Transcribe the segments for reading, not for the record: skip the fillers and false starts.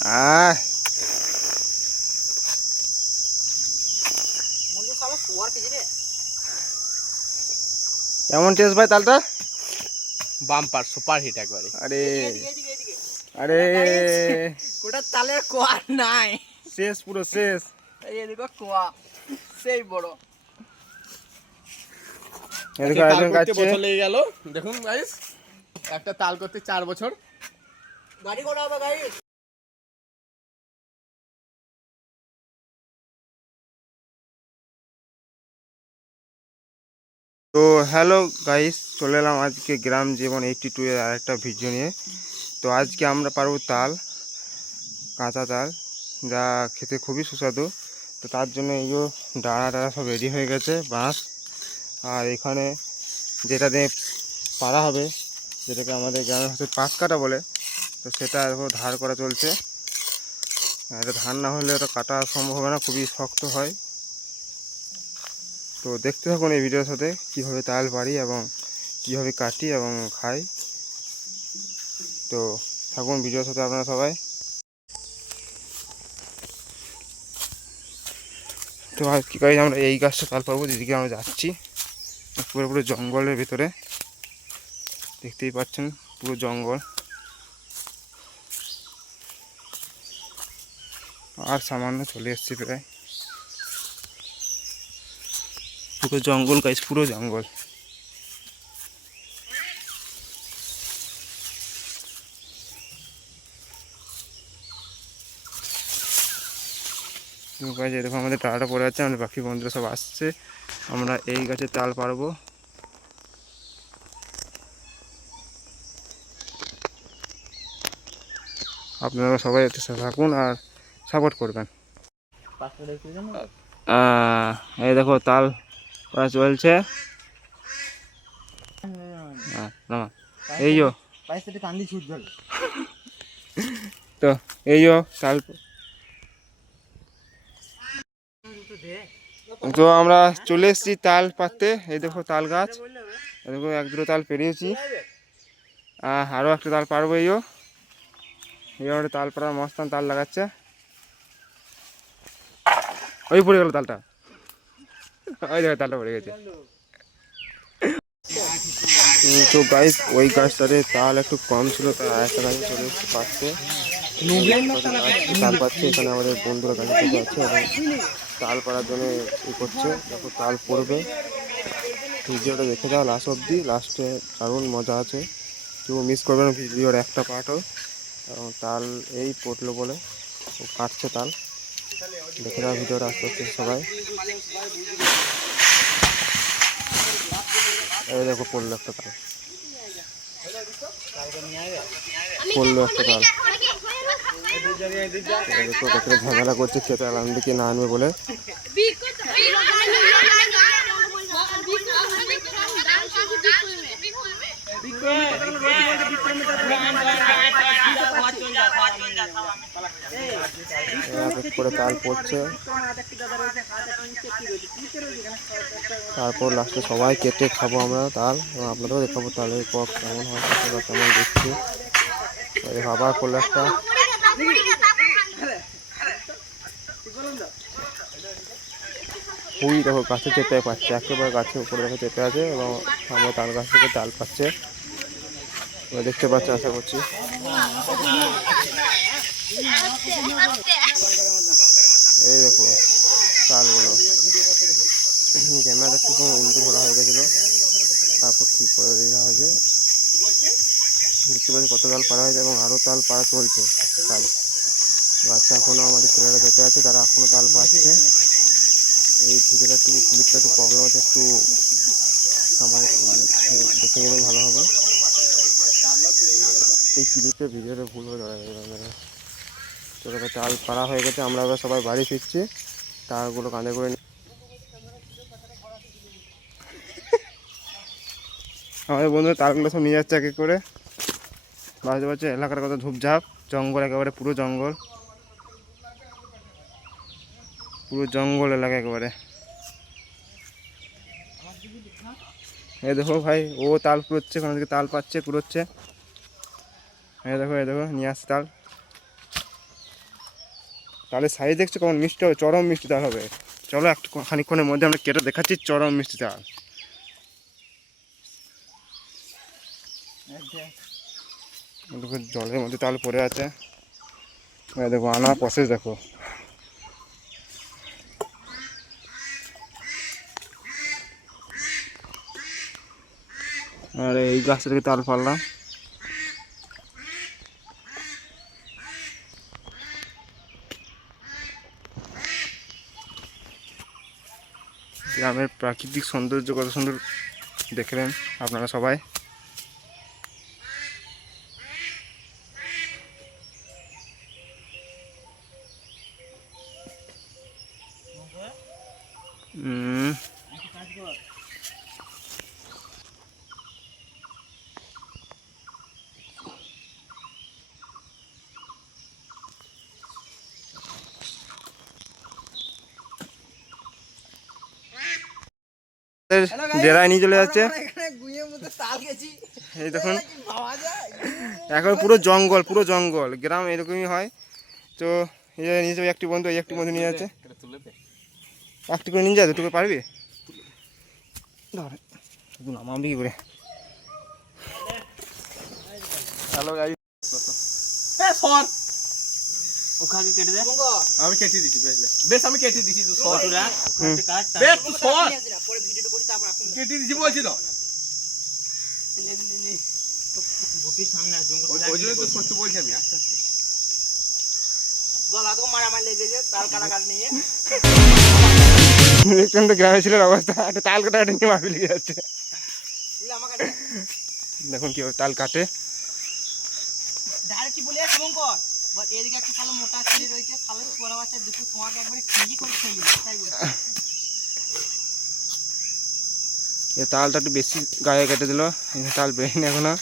আহ কেমন টেস্ট ভাই তালটা? বাম্পার সুপার হিট একবারে। আরে আরে ওটা তালের কোয়া নাই, শেষ, পুরো শেষ। এদিকে কোয়া সেই বড়। এদিকে তাল একজন করতে কাটছে। বছর লেগে গেল। দেখুন গাইস, একটা তাল করতে 4 বছর। গাড়ি কোটা হবে গাড়ি। তো হ্যালো গাইস, চলে এলাম আজকে গ্রাম জীবন 82 এর আরেকটা ভিডিও নিয়ে। তো আজকে আমরা পারবো তাল, কাঁচা তাল, যা খেতে খুবই সুস্বাদু। তো তার জন্য এই যে ডাঁড়া সব রেডি হয়ে গেছে, বাঁশ। আর এখানে যেটা দিয়ে পাড়া হবে, যেটাকে আমাদের গ্রামের ভাষায় পাক কাটা বলে, তো সেটা এখন ধার করা চলছে। এটা ধার না হলে এটা কাটা সম্ভব হবে না, খুবই শক্ত হয়। তো দেখতে থাকুন এই ভিডিওর সাথে কীভাবে তাল পাড়ি এবং কীভাবে কাটি এবং খাই। তো থাকুন ভিডিওর সাথে আপনারা সবাই। তো আর কি গাইস, আমরা এই গাছটা তাল পারবো, যেদিকে আমরা যাচ্ছি পুরো পুরো জঙ্গলের ভিতরে, দেখতেই পাচ্ছেন পুরো জঙ্গল। আর সামান্য চলে এসেছি প্রায়। পুরো জঙ্গল গাইস, পুরো জঙ্গল। গাছ এরকম আমাদের টাটা পড়ে যাচ্ছে, আমাদের বাকি বন্ধুরা সব আসছে, আমরা এই গাছে তাল পারবো। আপনারা সবাই এতে থাকুন আর সাপোর্ট করবেন। এই দেখো তাল পাড়া চলছে। এই যো তো এই যো তাল। তো আমরা চলে এসেছি তাল পাড়তে। এই দেখো তাল গাছ, এই দেখো 1-2 তাল পেরিয়েছি, আরও একটা তাল পারবো। এই আমাদের তাল পাড়ার মস্তান তাল লাগাচ্ছে। ওই পড়ে গেল তালটা, ওই দেখো তালটা পড়ে গেছে। তো গাইস, ওই গাছটাতে তাল একটু কম ছিল, তাই আরেকটা গাছে চলে এসেছি পাড়তে। তাল পাচ্ছে, এখানে আমাদের বন্ধুরা গাছে থেকে আছে এবং তাল পাড়ার জন্য ই করছে। দেখো তাল পড়বে, ভিডিওটা দেখে যাও লাস্ট অবধি, লাস্টে দারুণ মজা আছে, কেউ মিস করবে না ভিডিওর একটা পার্টও। এবং তাল এই পড়লো বলে ও কাটছে তাল, দেখে যাও ভিডিওটা আস্তে আস্তে সবাই। এই দেখো পড়লো একটা তাল, পড়লো একটা তাল। দেখো কতটা ঝামেলা করছে, খেতে আনবে কি না আনবে বলে। করে তাল পড়ছে, তারপর লাস্টে সবাই কেটে খাবো আমরা তাল, এবং আপনাদেরও দেখাবো তালের পক কেমন হয়, কেমন দেখছি। আবার করলো একটা। ওই দেখো গাছে চেপে পাচ্ছে, একেবারে গাছের উপরে দেখো চেপে আছে এবং আমরা তাল গাছ থেকে তাল পাচ্ছে, দেখতে পাচ্ছি আশা করছি। এই দেখো তালগুলো, ক্যামেরাটা একটু সময় উল্টো ঘোরা হয়ে গেছিলো, তারপর ঠিক করে দেওয়া হয়েছে। দেখতে পাচ্ছি কত তাল পাড়া হয়েছে এবং আরও তাল পাড়া চলছে। তাল গাছে এখনও আমাদের ছেলেরা চেপে আছে, তারা এখনও তাল পাচ্ছে। এই ভিডিওটা একটু ক্লিপটা একটু প্রবলেম আছে, একটু আমার দেখে নেবেন ভালো হবে। এই ক্লিপে ভিডিওটা ভুল হয়ে দাঁড়াবে। তো তাল পাড়া হয়ে গেছে, আমরা এবার সবাই বাড়ি ফিরছি, তালগুলো কাঁধে করে আমাদের বন্ধুরা তালগুলো সব নিয়ে যাচ্ছে এক এক করে। বাজতে পারছে এলাকার কত ঝোপঝাপ, জঙ্গল একেবারে, পুরো জঙ্গল, পুরো জঙ্গল এলাকা একেবারে। এই দেখো ভাই, ও তাল কুড়োচ্ছে, ওখান থেকে তাল পাচ্ছে, কুড়োচ্ছে। এই দেখো নিয়ে আসছে তাল। তালের সাইজ দেখছো কেমন মিষ্টি হবে, চরম মিষ্টি তাল হবে। চলো একটু খানিকক্ষণের মধ্যে আমরা কেটে দেখাচ্ছি চরম মিষ্টি তাল। দেখো জলের মধ্যে তাল পড়ে আছে, দেখো আনা প্রসেস দেখো। আর এই গাছ থেকে তাল পারলাম। গ্রামের প্রাকৃতিক সৌন্দর্য কত সুন্দর দেখলেন আপনারা সবাই। ডেরায় নিয়ে চলে যাচ্ছে। এখানে গুইয়ের মধ্যে তাল গেছি। এই দেখুন কি পাওয়া যায়? এখন পুরো জঙ্গল, পুরো জঙ্গল, গ্রাম এরকমই হয়। তো এই যে নিয়ে যাবে একটি বন্ধু, এই একটি বন্ধু নিয়ে যাচ্ছে। তুলে দে। একটি করে নিয়ে যাবে, তোকে পারবি? ধর তুই নামাবি কি করে? হ্যালো গাইস, হ্যাঁ সর ওখানে কেটে দে। আমি কেটে দিছি, বুঝলে? বেশ আমি কেটে দিছি, তুই সর। কাট বেশ তুই সর, পরে ভিডিওটা করি তারপর আপনি কেটে দিছি বলছি তো। বুটির সামনে ওই জন্য তো সত্যি বলছি আমি। আস্তে আস্তে বল আদৌ মারামারি লেগেছে তাল কাটাকাটি নিয়ে। দেখছেন তো গ্রামের ছেলের অবস্থা, একটা তাল কাটা নিয়ে মারবি লেগে যাচ্ছে। আমাকে দেখুন কীভাবে তাল কাটে। ডাইরেক্ট কি বলে কেমন কর বাট এদিকে একটা কালো মোটা ছেলে রয়েছে, কালো ছোড়া বাচ্চা দুটো তোমাকে একবারে খিঁজি করে খেয়ে যাবে তাই বলি। এই তালটা একটু বেশি গায়ে কেটে দিল, তাল বেরিয়ে এখনো।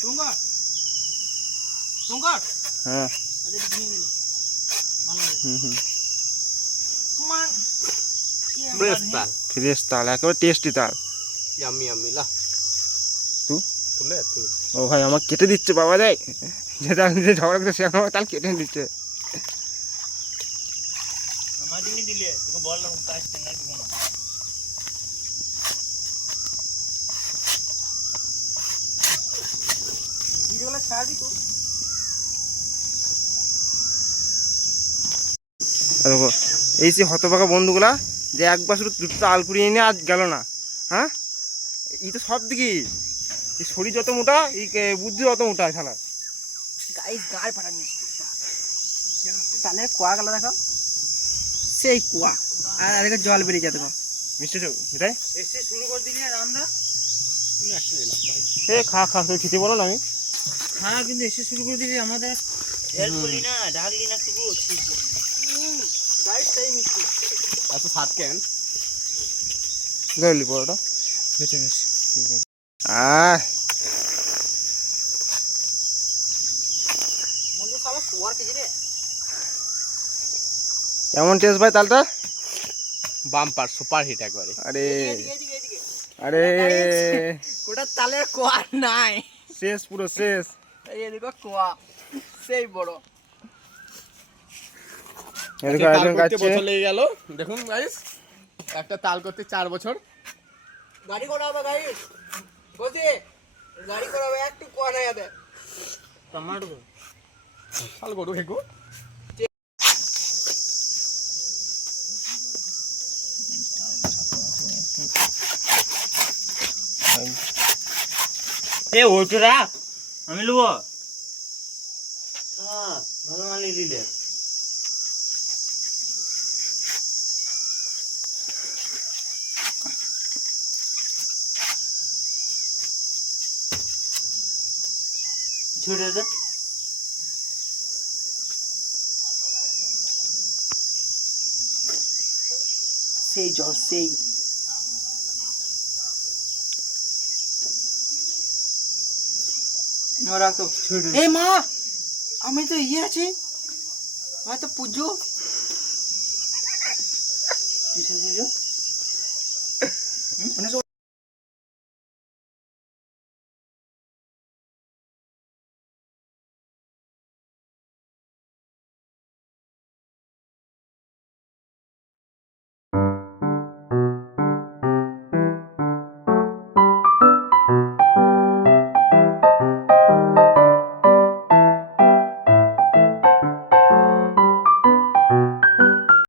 টুঙ্গর টুঙ্গর হ্যাঁ আরে ভেঙে গেলে ভালো হবে। হুম মান ফ্রেশ তাল, ফ্রেশ তাল, একেবারে টেস্টি তাল। Yummy yummy. লা তুই তুলে তুই ও ভাই আমার কেটে দিচ্ছে বাবা, যায় যে তাল যে ঝগড়া করছে সে আমার তাল কেটে দিচ্ছে। আমার জিনিস দিলে তোকে বললাম কাজ না দিব না। ভিডিওটা ছাড়বি তো। দেখো এই সে হতভাগা বন্ধুগুলা যে একবার শুধু দুটো তাল কুড়িয়ে নিয়ে আজ গেল না। হ্যাঁ এই তো সব দিকে এই শরীর যত মোটা, এই বুদ্ধি তত মোটা খেলা। গাইস গায়ে ফাটা মিষ্টি তাহলে কুয়া গেল দেখো, সেই কুয়া আর আরেক জল বেরিয়ে যায় দেখো মিষ্টি চোখ মিঠাই এসে শুরু করে দিলি আর আমরা একটা দিলাম ভাই। এ খা খা তুই খেতে বলো না আমি। হ্যাঁ কিন্তু এসে শুরু করে দিলি আমাদের হেল্প করলি না, ঢাকলি না টুকু গাইস তাই মিষ্টি আচ্ছা সাত কেন ধরলি বড়টা বেঁচে গেছে। ঠিক আছে। আহ মুরগি খাওয়া কুয়ার কেজি রে কেমন টেস্ট ভাই তালটা? বাম্পার সুপার হিট একবারে। আরে এদিকে এদিকে আরে কোটা তালের কুয়া নাই, শেষ পুরো শেষ। এই এদিকে কুয়া সেই বড়। এদিকে তাল একজন করতে গাচ্ছে। বছর লেগে গেল। দেখুন গাইস, একটা তাল করতে 4 বছর। গাড়ি করা হবে গাইস, বলছি গাড়ি করা হবে, একটু কুয়া নাই আদে টমাটো তাল করু হেকু এ ওইটা আমি লব। হ্যাঁ ভালো মালি দিলে ছুড়ে দে। সেই জল সেই ওরা তো ছুড়ে। এই মা আমি তো ইয়ে আছি, আমি তো পুজো কিসে পুজো